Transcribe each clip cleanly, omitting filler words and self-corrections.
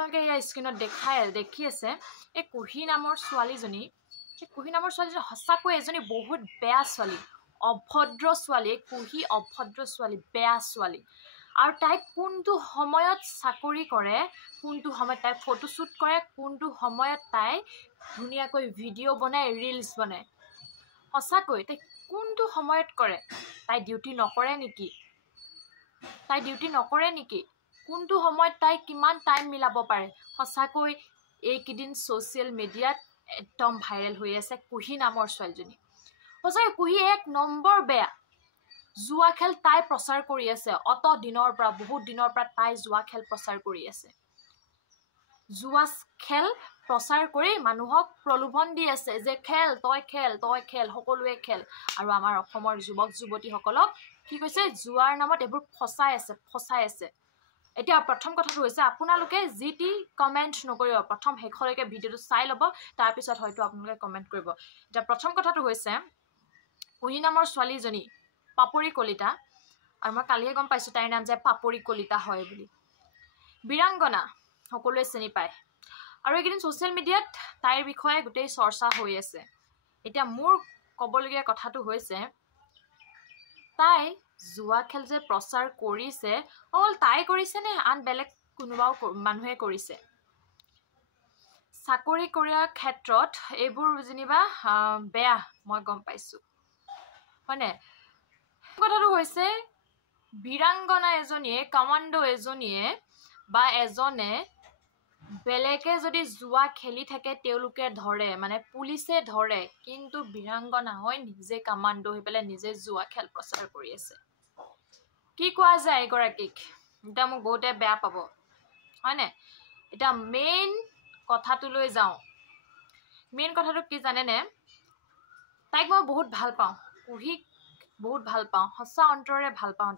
আপোনালোকে এই স্ক্ৰীনত দেখি আছে এই কুহি নামৰ ছোৱালীজনী সঁচাকৈ এজনী বহুত বেয়া ছোৱালী, অভদ্ৰ ছোৱালী। কুহি অভদ্ৰ ছোৱালী, বেয়া ছোৱালী। আৰু তাই কোনটো সময়ত চাকৰি কৰে, কোনটো সময়ত তাই ফটোশ্বুট কৰে, কোনটো সময়ত তাই ধুনীয়াকৈ ভিডিঅ' বনায়, ৰিলছ বনায়। সঁচাকৈ তাই কোনটো সময়ত কৰে? তাই ডিউটি নকৰে নেকি? কোনটো সময়ত তাই কিমান টাইম মিলাব পাৰে? সঁচাকৈ এইকেইদিন ছ'চিয়েল মিডিয়াত একদম ভাইৰেল হৈ আছে কুহি নামৰ ছোৱালীজনী। সঁচাকৈ কুহি এক নম্বৰ বেয়া। জুৱা খেল তাই প্ৰচাৰ কৰি আছে বহুত দিনৰ পৰা তাই জুৱা খেল প্ৰচাৰ কৰি আছে। জুৱা খেল প্ৰচাৰ কৰি মানুহক প্ৰলোভন দি আছে যে তই খেল সকলোৱে খেল। আৰু আমাৰ অসমৰ যুৱক যুৱতীসকলক কি কৈছে? জুৱাৰ নামত এইবোৰ ফচাই আছে। এতিয়া প্ৰথম কথাটো হৈছে আপোনালোকে যি টি কমেণ্ট নকৰিব, প্ৰথম শেষলৈকে ভিডিঅ'টো চাই ল'ব, তাৰপিছত হয়তো আপোনালোকে কমেণ্ট কৰিব। এতিয়া প্ৰথম কথাটো হৈছে কুহি নামৰ ছোৱালীজনী পাপৰি কলিতা, আৰু মই কালিহে গম পাইছোঁ তাইৰ নাম যে পাপৰি কলিতা হয় বুলি। বীৰাংগনা, সকলোৱে চিনি পায়। আৰু এইকেইদিন ছ'চিয়েল মিডিয়াত তাইৰ বিষয়ে গোটেই চৰ্চা হৈ আছে। এতিয়া মোৰ ক'বলগীয়া কথাটো হৈছে তাই জুৱা খেল যে প্ৰচাৰ কৰিছে, অকল তাই কৰিছে নে আন বেলেগ কোনোবাও মানুহে কৰিছে? চাকৰি কৰাৰ ক্ষেত্ৰত এইবোৰ যেনিবা বেয়া, মই গম পাইছোঁ, হয়নে? কথাটো হৈছে বীৰাংগনা এজনীয়ে, কামাণ্ডো এজনীয়ে বা এজনে বেলেগে যদি জুৱা খেলি থাকে তেওঁলোকে ধৰে, মানে পুলিচে ধৰে, কিন্তু বীৰাংগনা হয় নিজে কামাণ্ডো হৈ পেলাই নিজে জুৱা খেল প্ৰচাৰ কৰি আছে। কি কোৱা যায় এগৰাকীক? এতিয়া মোক বহুতে বেয়া পাব, হয়নে? এতিয়া মেইন কথাটোলৈ যাওঁ। মেইন কথাটো কি জানেনে? তাইক মই বহুত ভাল পাওঁ, কুহিক বহুত ভাল পাওঁ, সঁচা অন্তৰেৰে ভাল পাওঁ।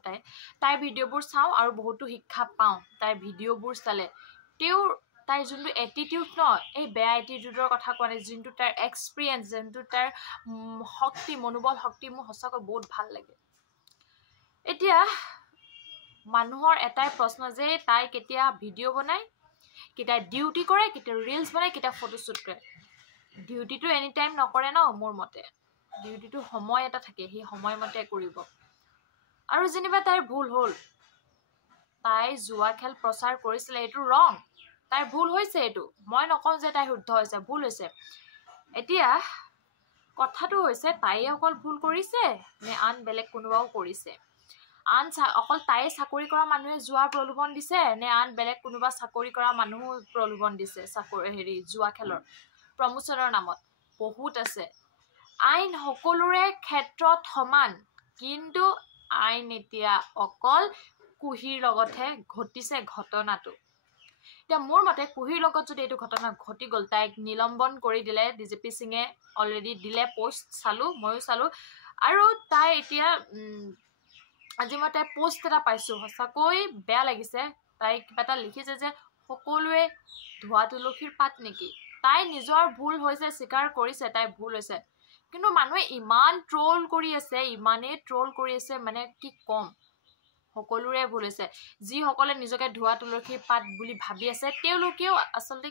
তাইৰ ভিডিঅ'বোৰ চাওঁ আৰু বহুতো শিক্ষা পাওঁ তাইৰ ভিডিঅ'বোৰ চালে। তাইৰ যোনটো এটিটিউড এই বেয়া এটিটিউডৰ কথা কোৱা নাই, যোনটো তাইৰ এক্সপিৰিয়েঞ্চ, যোনটো তাইৰ মনোবল শক্তি মোৰ সঁচাকৈ বহুত ভাল লাগে। এতিয়া মানুহৰ এটাই প্ৰশ্ন যে তাই কেতিয়া ভিডিঅ' বনায়, কেতিয়া ডিউটি কৰে, কেতিয়া ৰিলছ বনায়, কেতিয়া ফটোশ্বুট কৰে। ডিউটিটো এনি টাইম নকৰে মোৰ মতে। ডিউটিটো সময় এটা থাকে, সেই সময়মতে কৰিব। আৰু যেনিবা তাইৰ ভুল হ'ল, তাই জুৱা খেল প্ৰচাৰ কৰিছিলে, এইটো ৰং, তাইৰ ভুল হৈছে। এইটো মই নকওঁ যে তাই শুদ্ধ হৈছে, ভুল হৈছে। এতিয়া কথাটো হৈছে তাইয়ে অকল ভুল কৰিছে নে আন বেলেগ কোনোবাও কৰিছে? অকল তাইয়ে চাকৰি কৰা মানুহে জুৱাৰ প্ৰলোভন দিছে নে আন বেলেগ কোনোবা চাকৰি কৰা মানুহো প্ৰলোভন দিছে? জুৱা খেলৰ প্ৰমোচনৰ নামত বহুত আছে। আইন সকলোৰে ক্ষেত্ৰত সমান, কিন্তু আইন এতিয়া অকল কুহিৰ লগতহে ঘটিছে ঘটনাটো। এতিয়া মোৰ মতে কুহিৰ লগত যদি এইটো ঘটনা ঘটি গ'ল, তাইক নিলম্বন কৰি দিলে DGP সিঙে, অলৰেডি দিলে, পোষ্ট চালোঁ, ময়ো চালোঁ। আৰু তাই এতিয়া আজি মই তাইৰ পোষ্ট এটা পাইছোঁ, সঁচাকৈ বেয়া লাগিছে। তাই কিবা এটা লিখিছে যে সকলোৱে ধোৱা তুলসীৰ পাত নেকি? তাই নিজৰ ভুল হৈছে, স্বীকাৰ কৰিছে তাই ভুল হৈছে, কিন্তু মানুহে ইমানেই ট্ৰল কৰি আছে মানে কি ক'ম। সকলোৰে ভুল হৈছে। যিসকলে নিজকে ধোৱা তুলসীৰ পাত বুলি ভাবি আছে তেওঁলোকেও আচলতে,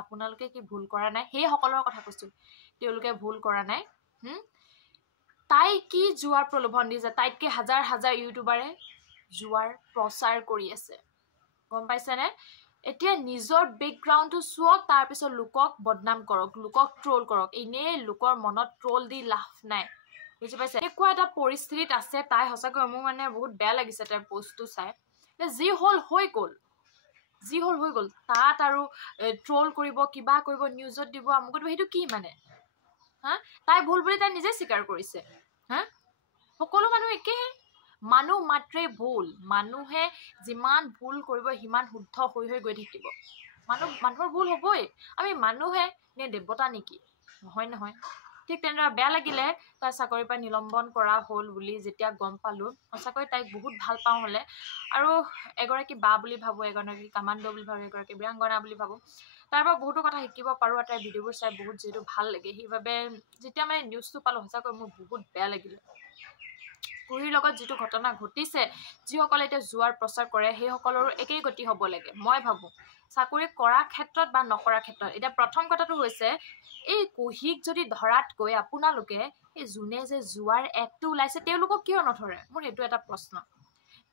আপোনালোকে কি ভুল কৰা নাই? সেইসকলৰ কথা কৈছোঁ, তেওঁলোকে ভুল কৰা নাই। তাই কি জুৱাৰ প্ৰলোভন দিছে? তাইতকৈ হাজাৰ হাজাৰ ইউটিউবাৰে জুৱাৰ প্ৰচাৰ কৰি আছে, গম পাইছেনে? এতিয়া নিজৰ বেকগ্ৰাউণ্ডটো চোৱক, তাৰপিছত লোকক বদনাম কৰক, লোকক ট্ৰল কৰক। এনেই লোকৰ মনত ট্ৰল দি লাভ নাই, বুজি পাইছে? এনেকুৱা এটা পৰিস্থিতিত আছে তাই, সঁচাকৈ মোৰ মানে বহুত বেয়া লাগিছে তাইৰ পোষ্টটো চাই। যি হ'ল হৈ গ'ল, তাত আৰু ট্ৰল কৰিব, কিবা কৰিব, নিউজত দিব, আমুকত দিব, সেইটো কি মানে? তাই ভুল বুলি তাই নিজে স্বীকাৰ কৰিছে। সকলো মানুহ একেহে, মানুহ মাত্ৰেই ভুল। মানুহে যিমান ভুল কৰিব সিমান শুদ্ধ হৈ গৈ থাকিব। মানুহৰ ভুল হ'বই। আমি মানুহে নে দেৱতা নেকি? নহয়। ঠিক তেনেদৰে বেয়া লাগিলে তাই চাকৰিৰ পৰা নিলম্বন কৰা হ'ল বুলি যেতিয়া গম পালোঁ। সঁচাকৈ তাইক বহুত ভাল পাওঁ হ'লে, আৰু এগৰাকী বা বুলি ভাবোঁ, এগৰাকী কামাণ্ডো বুলি ভাবোঁ, এগৰাকী বীৰাংগনা বুলি ভাবোঁ। তাৰ পৰা বহুতো কথা শিকিব পাৰোঁ আৰু তাইৰ ভিডিঅ'বোৰ চাই বহুত যিহেতু ভাল লাগে, সেইবাবে যেতিয়া মানে নিউজটো পালোঁ সঁচাকৈ মোৰ বহুত বেয়া লাগিলে। কুহিৰ লগত যিটো ঘটনা ঘটিছে, যিসকলে এতিয়া জুৱাৰ প্ৰচাৰ কৰে সেইসকলৰো একেই গতি হ'ব লাগে। মই ভাবোঁ চাকৰি কৰা ক্ষেত্ৰত বা নকৰা ক্ষেত্ৰত এতিয়া প্ৰথম কথাটো হৈছে এই কুহিক যদি ধৰাতকৈ আপোনালোকে এই যোনে যে জুৱাৰ এপটো ওলাইছে তেওঁলোকক কিয় নধৰে মোৰ এইটো এটা প্ৰশ্ন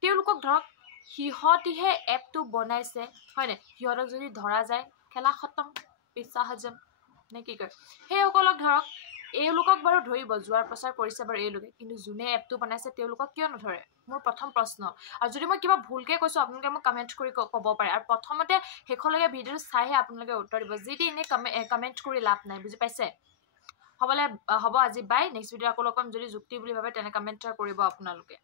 তেওঁলোকক ধৰক সিহঁতিহে এপটো বনাইছে হয়নে সিহঁতক যদি ধৰা যায় খেলা খতম পিছা হজম নে কি কয় সেইসকলক ধৰক এওঁলোকক বাৰু ধৰিব জুৱাৰ প্ৰচাৰ কৰিছে বাৰু এওঁলোকে কিন্তু যোনে এপটো বনাইছে তেওঁলোকক কিয় নধৰে মোৰ প্ৰথম প্ৰশ্ন আৰু যদি মই কিবা ভুলকৈ কৈছোঁ আপোনালোকে মোক কমেণ্ট কৰি ক'ব পাৰে আৰু প্ৰথমতে শেষলৈকে ভিডিঅ'টো চাইহে আপোনালোকে উত্তৰ দিব যদি এনেই কমেণ্ট কৰি লাভ নাই বুজি পাইছে হ'ব আজি বাই নেক্সট ভিডিঅ' আকৌ লগ পাম যদি যুক্তি বুলি ভাবে তেনে কমেণ্ট কৰিব আপোনালোকে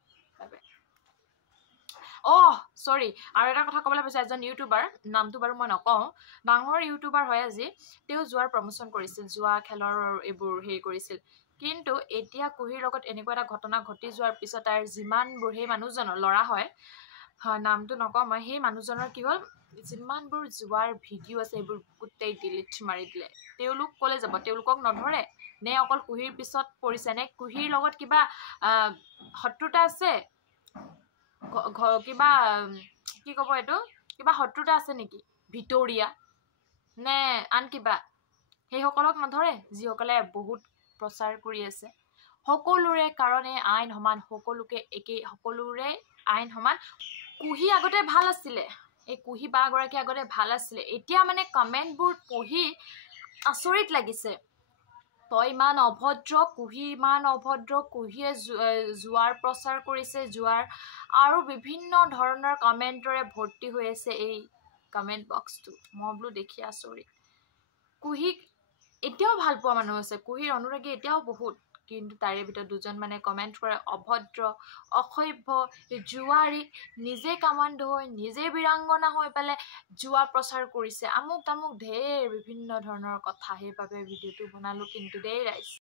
চৰি আৰু এটা কথা ক'বলৈ পাইছে এজন ইউটিউবাৰ নামটো বাৰু মই নকওঁ ডাঙৰ ইউটিউবাৰ হয় আজি তেওঁ জুৱাৰ প্ৰমোশ্যন কৰিছিল জুৱা খেলৰ এইবোৰ হেৰি কৰিছিল কিন্তু এতিয়া কুহিৰ লগত এনেকুৱা এটা ঘটনা ঘটি যোৱাৰ পিছত তাৰ যিমানবোৰ সেই মানুহজনৰ ল'ৰা হয় নামটো নকওঁ মই সেই মানুহজনৰ কি হ'ল যিমানবোৰ জুৱাৰ ভিডিঅ' আছে সেইবোৰ গোটেই ডিলিট মাৰি দিলে তেওঁলোক ক'লে যাব তেওঁলোকক নধৰে নে অকল কুহিৰ পিছত পৰিছে নে কুহিৰ লগত কিবা শত্ৰুতা আছে কিবা কি ক'ব এইটো কিবা শত্ৰুতা আছে নেকি ভিতৰীয়া নে আন কিবা সেইসকলক নধৰে যিসকলে বহুত প্ৰচাৰ কৰি আছে সকলোৰে কাৰণে আইন সমান সকলোকে একেই সকলোৰে আইন সমান কুহি আগতে ভাল আছিলে এই কুহি বাগৰাকী আগতে ভাল আছিলে এতিয়া মানে কমেণ্টবোৰ পঢ়ি আচৰিত লাগিছে তই ইমান অভদ্ৰ কুহিয়ে জুৱাৰ প্ৰচাৰ কৰিছে জুৱাৰ আৰু বিভিন্ন ধৰণৰ কমেণ্টৰে ভৰ্তি হৈ আছে এই কমেণ্ট বক্সটো মই বোলো দেখি আচৰিত কুহিক এতিয়াও ভাল পোৱা মানুহ আছে কুহিৰ অনুৰাগী এতিয়াও বহুত কিন্তু তাৰে ভিতৰত দুজন মানে কমেণ্ট কৰে অভদ্ৰ অসভ্য জুৱাৰী নিজে কামাণ্ড হৈ নিজে বীৰাংগনা হৈ পেলাই জুৱা প্ৰচাৰ কৰিছে আমুক তামুক ঢেৰ বিভিন্ন ধৰণৰ কথা সেইবাবে ভিডিঅ'টো বনালোঁ কিন্তু দেই ৰাইজ